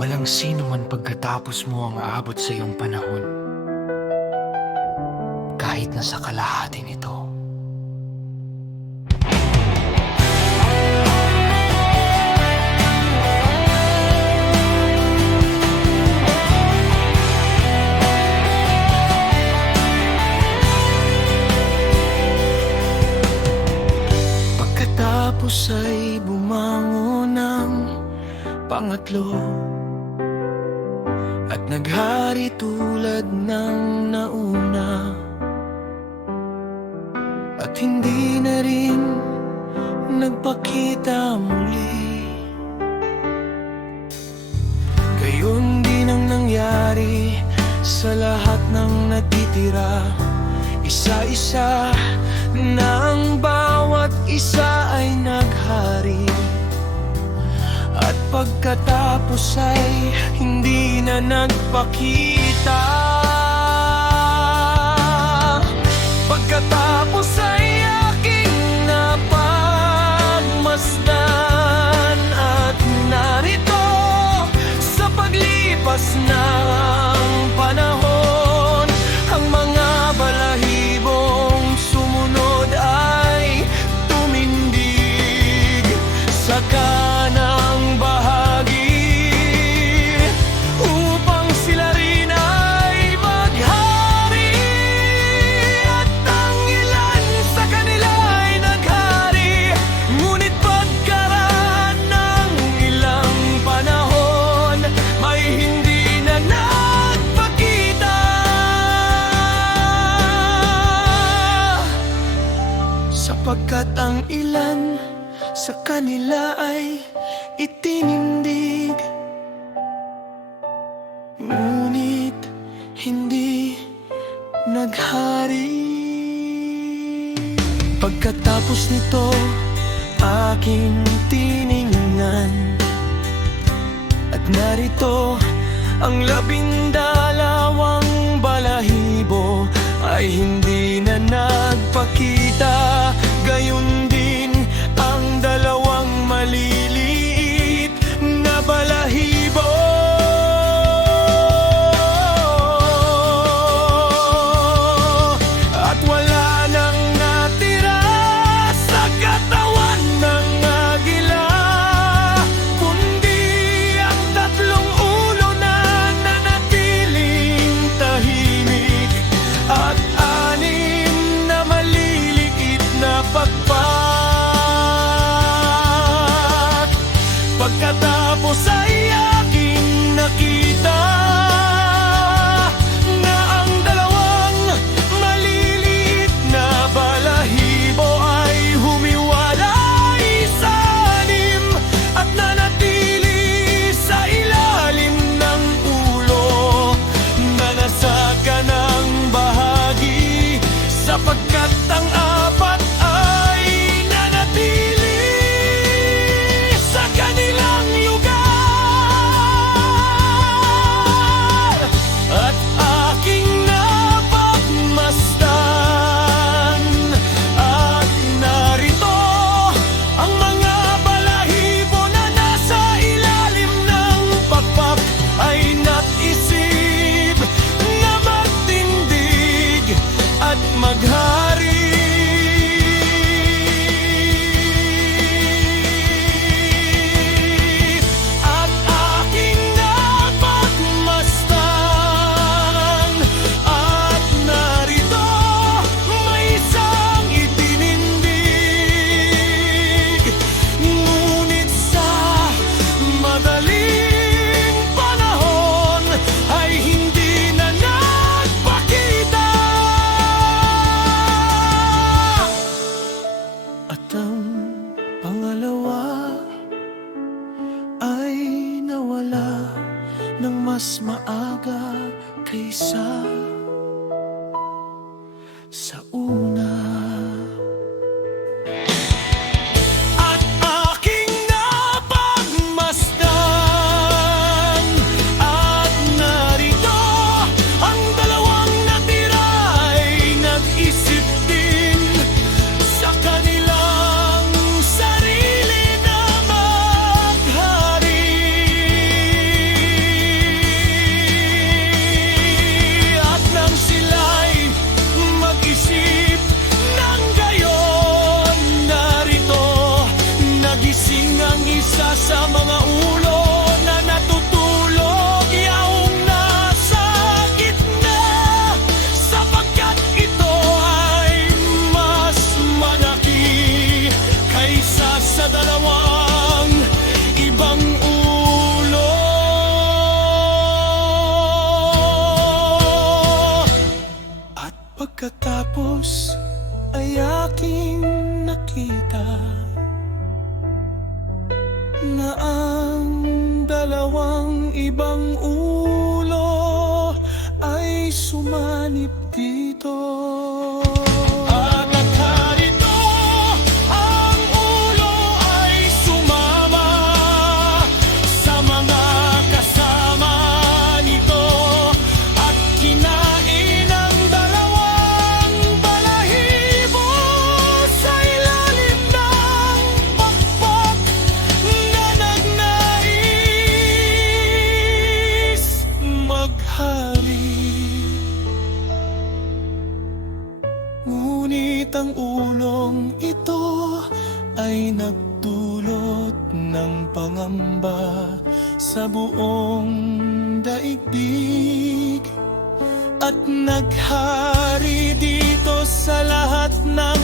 Walang sino man pagkatapos mo ang aabot sa iyong panahon, kahit na sa kalahati nito. Pagkatapos ay bumangon ng pangatlo at naghari tulad ng nauna, at hindi na rin nagpakita muli. Gayon din ang nangyari sa lahat ng natitira. Isa-isa na ang bawat isa ay naghari, at pagkatapos ay hindi na nagpakita. Pagkatapos ay aking napagmasdan, at narito sa paglipas ng panahon, ang mga balahibong sumunod ay tumindig sa kanang bahagi, upang sila rin ay maghari. At ang ilan sa kanila ay naghari, ngunit pagkaraan ng ilang panahon, may hindi na nagpakita. Sapagkat ang ilan sa kanila ay itinindig, ngunit hindi naghari. Pagkatapos nito, aking tiningnan, at narito ang 12 balahibo ay hindi na nagpakita. Gayon din ang 2 maliliit na balahibo. At wala nang natira sa katawan ng agila, kundi ang 3 ulo na nanatiling tahimik, at 6 na maliliit na pakpak. Pagkatapos ay aking nakita na ang 2 maliliit na balahibo ay humiwalay sa 6 at nanatili sa ilalim ng ulo na nasa kanang bahagi, sapagkat ang 4 ay nanatili sa kanilang lugar. At aking napagmasdan, at narito ang mga balahibo na nasa ilalim ng pakpak ay nag-isip na magtindig at maghari. At aking napagmasdan, at narito may isang itinindig, ngunit sa madaling panahon ay hindi na nagpakita. At ang pangalawa ay nawala ng mas maaga kaysa sa una. At aking napagmasdan, at narito ang 2 natira ay nag-isip din sa kanilang sarili na maghari. sa dalawang ibang ulo. At pagkatapos ay aking nakita na ang dalawang ibang ulo ay sumanib dito. At narito, ang ulo ay sumama sa mga kasama nito at kinain ang dalawang balahibo sa ilalim ng pakpak na nagnais maghari. Ngunit ang ulong ito ay nagdulot ng pangamba sa buong daigdig at naghari dito sa lahat ng